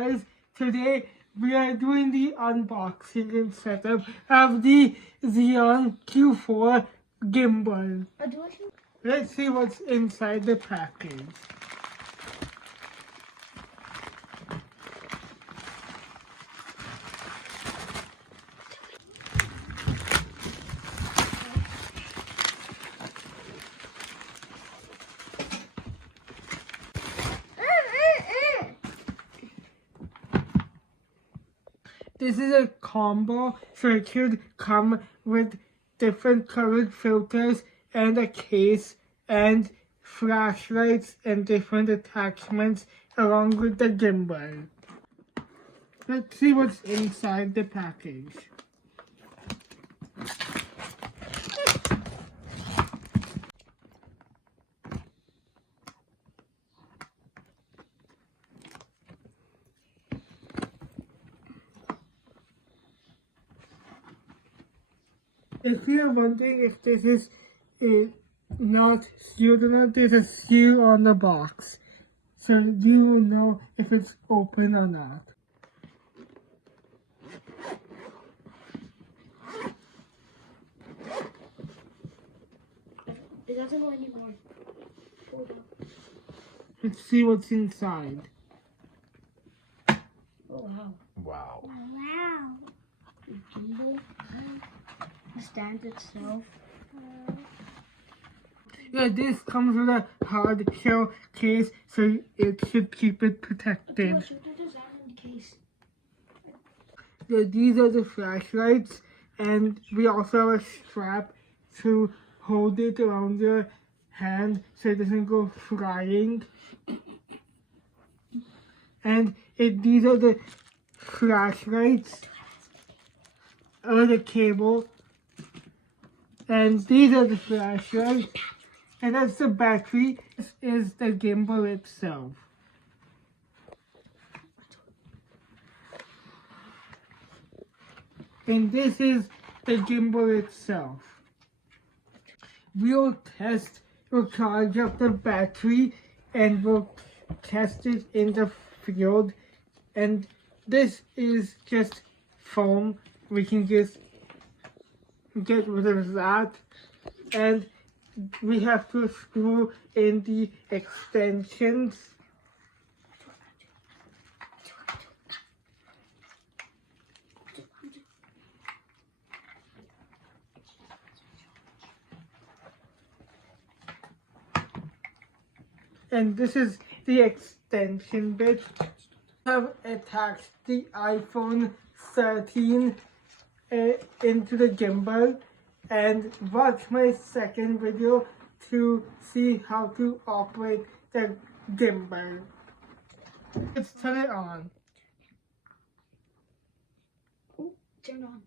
guys, today we are doing the unboxing and setup of the Xeon Q4 Gimbal. Let's see what's inside the package. This is a combo, so it should come with different colored filters and a case and flashlights and different attachments along with the gimbal. Let's see what's inside the package. If you're wondering if this is not sealed or not, there's a seal on the box, so you will know if it's open or not. It doesn't go anymore. Hold on. Let's see what's inside. Oh wow. Wow. Wow. The gimbal. The stand itself. Yeah, this comes with a hard shell case, so it should keep it protected. What is that in the case? Yeah, these are the flashlights, and we also have a strap to hold it around your hand so it doesn't go flying. And these are the flashlights, or the cable. And these are the flashlights, and that's the battery. This is the gimbal itself. And this is the gimbal itself. We'll charge up the battery, and we'll test it in the field. And this is just foam. We can just get rid of that, and we have to screw in the extensions. And this is the extension bit. I have attached the iPhone 13 into the gimbal, and watch my second video to see how to operate the gimbal. Let's turn it on. Oh, turn on.